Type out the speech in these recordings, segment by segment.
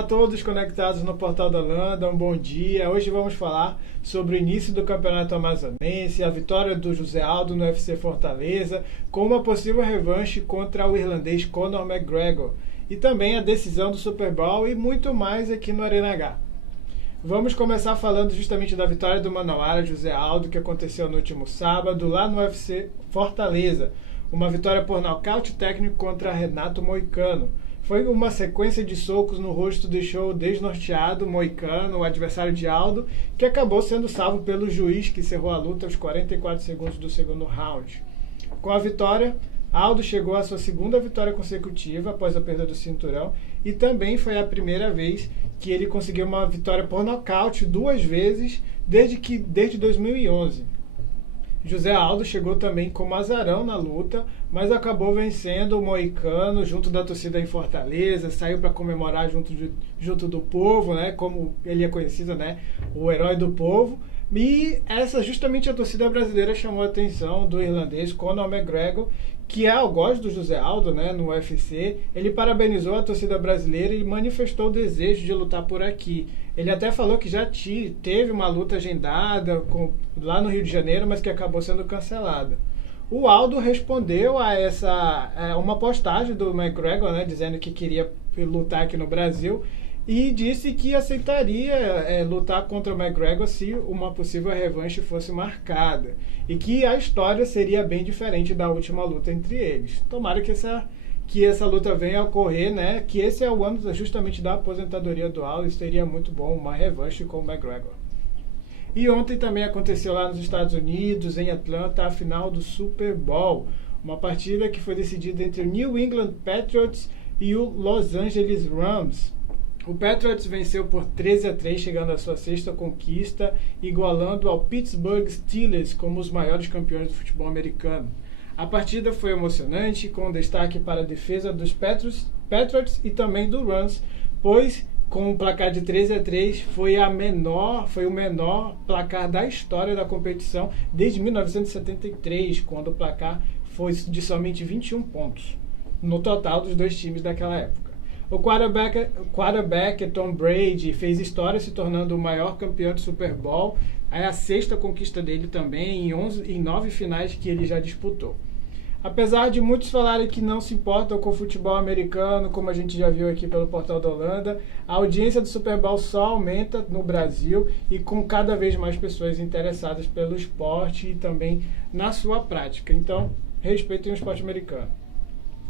Olá a todos conectados no Portal da Holanda, um bom dia. Hoje vamos falar sobre o início do Campeonato Amazonense, a vitória do José Aldo no UFC Fortaleza, com uma possível revanche contra o irlandês Conor McGregor, e também a decisão do Super Bowl e muito mais aqui no Arena H. Vamos começar falando justamente da vitória do Manauara José Aldo, que aconteceu no último sábado, lá no UFC Fortaleza. Uma vitória por nocaute técnico contra Renato Moicano. Foi uma sequência de socos no rosto deixou desnorteado Moicano, o adversário de Aldo, que acabou sendo salvo pelo juiz que encerrou a luta aos 44 segundos do segundo round. Com a vitória, Aldo chegou à sua segunda vitória consecutiva após a perda do cinturão e também foi a primeira vez que ele conseguiu uma vitória por nocaute duas vezes desde 2011. José Aldo chegou também como azarão na luta, mas acabou vencendo o Moicano junto da torcida em Fortaleza, saiu para comemorar junto do povo, né, como ele é conhecido, né, o herói do povo. E justamente a torcida brasileira chamou a atenção do irlandês Conor McGregor, que é algoz do José Aldo, né, no UFC. Ele parabenizou a torcida brasileira e manifestou o desejo de lutar por aqui. Ele até falou que já teve uma luta agendada lá no Rio de Janeiro, mas que acabou sendo cancelada. O Aldo respondeu a uma postagem do McGregor, né, dizendo que queria lutar aqui no Brasil, e disse que aceitaria lutar contra o McGregor se uma possível revanche fosse marcada, e que a história seria bem diferente da última luta entre eles. Tomara que essa luta venha a ocorrer, né? Que esse é o ano justamente da aposentadoria do Aldo, e seria muito bom uma revanche com o McGregor. E ontem também aconteceu lá nos Estados Unidos, em Atlanta, a final do Super Bowl, uma partida que foi decidida entre o New England Patriots e o Los Angeles Rams. O Patriots venceu por 13-3, chegando à sua sexta conquista, igualando ao Pittsburgh Steelers como os maiores campeões do futebol americano. A partida foi emocionante, com destaque para a defesa dos Patriots e também do Rams, pois com o placar de 13-3 foi o menor placar da história da competição desde 1973, quando o placar foi de somente 21 pontos no total dos dois times daquela época. O quarterback Tom Brady fez história se tornando o maior campeão de Super Bowl. É a sexta conquista dele também, em 9 finais que ele já disputou. Apesar de muitos falarem que não se importam com o futebol americano, como a gente já viu aqui pelo Portal da Holanda, a audiência do Super Bowl só aumenta no Brasil, e com cada vez mais pessoas interessadas pelo esporte e também na sua prática. Então, respeitem o esporte americano.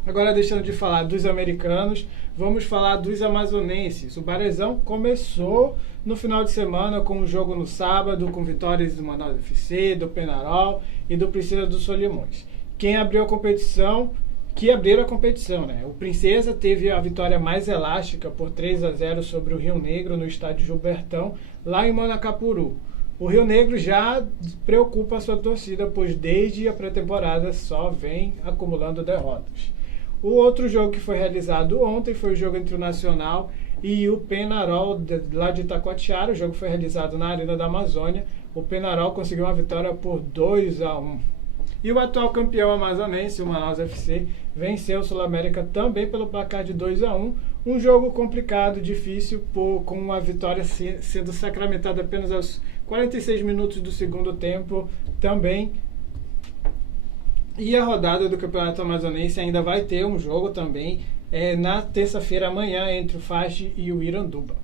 Agora, deixando de falar dos americanos, vamos falar dos amazonenses. O Barezão começou no final de semana com um jogo no sábado, com vitórias do Manaus FC, do Penharol e do Princesa dos Solimões. Quem abriu a competição, né? O Princesa teve a vitória mais elástica por 3-0 sobre o Rio Negro no estádio Gilbertão, lá em Manacapuru. O Rio Negro já preocupa a sua torcida, pois desde a pré-temporada só vem acumulando derrotas. O outro jogo que foi realizado ontem foi o jogo entre o Nacional e o Penharol, lá de Itacoatiara. O jogo foi realizado na Arena da Amazônia. O Penharol conseguiu uma vitória por 2-1. E o atual campeão amazonense, o Manaus FC, venceu o Sul-América também pelo placar de 2-1. Um jogo complicado, difícil, com a vitória sendo sacramentada apenas aos 46 minutos do segundo tempo também. E a rodada do Campeonato Amazonense ainda vai ter um jogo também na terça-feira amanhã entre o FAST e o Iranduba.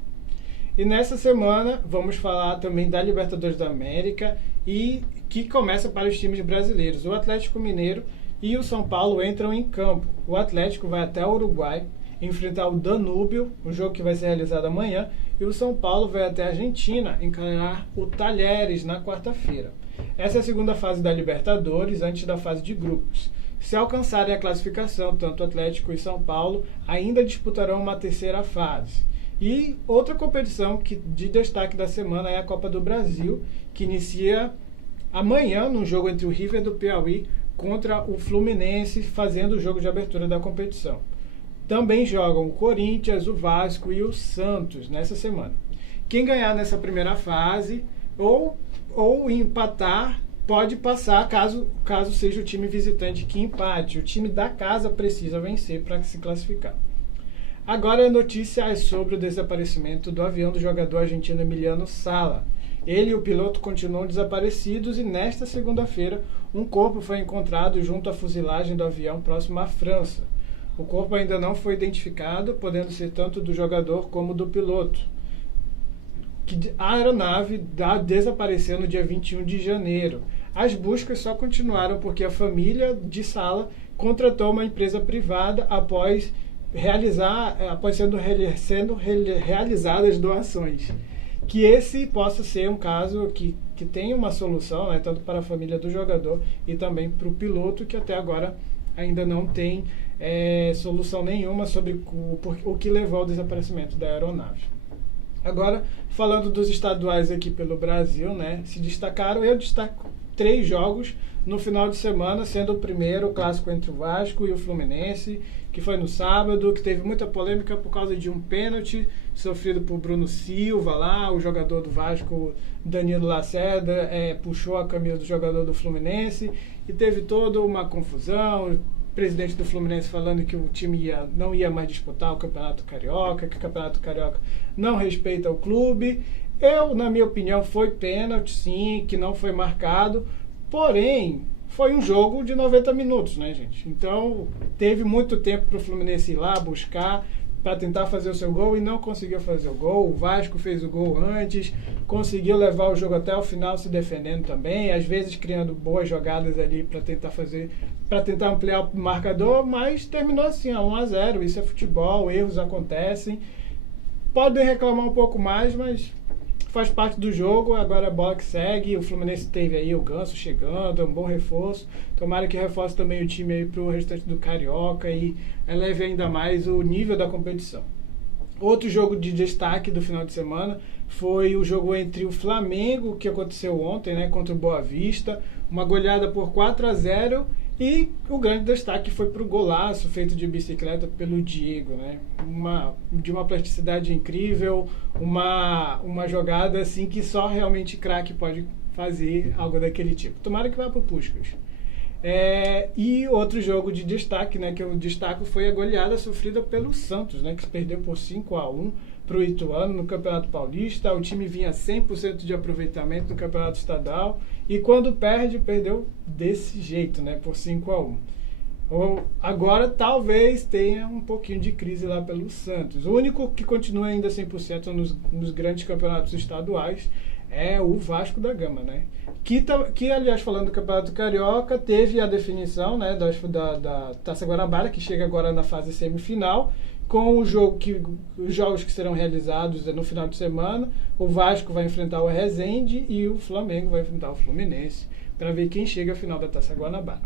E nessa semana vamos falar também da Libertadores da América, e que começa para os times brasileiros. O Atlético Mineiro e o São Paulo entram em campo. O Atlético vai até o Uruguai enfrentar o Danúbio, um jogo que vai ser realizado amanhã, e o São Paulo vai até a Argentina encarar o Talheres na quarta-feira. Essa é a segunda fase da Libertadores, antes da fase de grupos. Se alcançarem a classificação, tanto Atlético e São Paulo ainda disputarão uma terceira fase. E outra competição de destaque da semana é a Copa do Brasil, que inicia amanhã no jogo entre o River do Piauí contra o Fluminense, fazendo o jogo de abertura da competição. Também jogam o Corinthians, o Vasco e o Santos nessa semana. Quem ganhar nessa primeira fase ou empatar pode passar, caso seja o time visitante que empate. O time da casa precisa vencer para se classificar. Agora a notícia é sobre o desaparecimento do avião do jogador argentino Emiliano Sala. Ele e o piloto continuam desaparecidos e nesta segunda-feira um corpo foi encontrado junto à fuselagem do avião próximo à França. O corpo ainda não foi identificado, podendo ser tanto do jogador como do piloto. A aeronave desapareceu no dia 21 de janeiro. As buscas só continuaram porque a família de Sala contratou uma empresa privada após sendo realizadas doações. Que esse possa ser um caso que tenha uma solução, né, tanto para a família do jogador e também para o piloto, que até agora ainda não tem solução nenhuma sobre o que levou ao desaparecimento da aeronave. Agora, falando dos estaduais aqui pelo Brasil, né, se destacaram, eu destaco 3 jogos no final de semana, sendo o primeiro o clássico entre o Vasco e o Fluminense, que foi no sábado, que teve muita polêmica por causa de um pênalti sofrido por Bruno Silva lá, o jogador do Vasco, Danilo Lacerda, puxou a camisa do jogador do Fluminense e teve toda uma confusão, o presidente do Fluminense falando que o time não ia mais disputar o Campeonato Carioca, que o Campeonato Carioca não respeita o clube. Na minha opinião, foi pênalti, sim, que não foi marcado, porém, foi um jogo de 90 minutos, né, gente? Então, teve muito tempo para o Fluminense ir lá buscar, para tentar fazer o seu gol e não conseguiu fazer o gol. O Vasco fez o gol antes, conseguiu levar o jogo até o final se defendendo também, às vezes criando boas jogadas ali para tentar ampliar o marcador, mas terminou assim, 1-0. Isso é futebol, erros acontecem. Podem reclamar um pouco mais, mas faz parte do jogo, agora a bola que segue. O Fluminense teve aí o Ganso chegando, é um bom reforço. Tomara que reforce também o time aí pro restante do Carioca e eleve ainda mais o nível da competição. Outro jogo de destaque do final de semana foi o jogo entre o Flamengo, que aconteceu ontem, né, contra o Boa Vista, uma goleada por 4-0. E o grande destaque foi para o golaço feito de bicicleta pelo Diego, né? De uma plasticidade incrível, uma jogada assim que só realmente craque pode fazer algo daquele tipo. Tomara que vá para o Puskás. E outro jogo de destaque, né, que eu destaco, foi a goleada sofrida pelo Santos, né, que perdeu por 5-1 para o Ituano no Campeonato Paulista. O time vinha 100% de aproveitamento no Campeonato Estadual e quando perdeu desse jeito, né, por 5-1. Agora talvez tenha um pouquinho de crise lá pelo Santos. O único que continua ainda 100% nos grandes campeonatos estaduais é o Vasco da Gama, né? Que aliás, falando do Campeonato Carioca, teve a definição, né, da Taça Guanabara, que chega agora na fase semifinal, com os jogos que serão realizados no final de semana. O Vasco vai enfrentar o Resende e o Flamengo vai enfrentar o Fluminense, para ver quem chega à final da Taça Guanabara.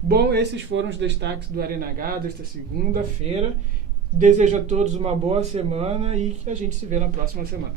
Bom, esses foram os destaques do Arena H desta segunda-feira. Desejo a todos uma boa semana e que a gente se vê na próxima semana.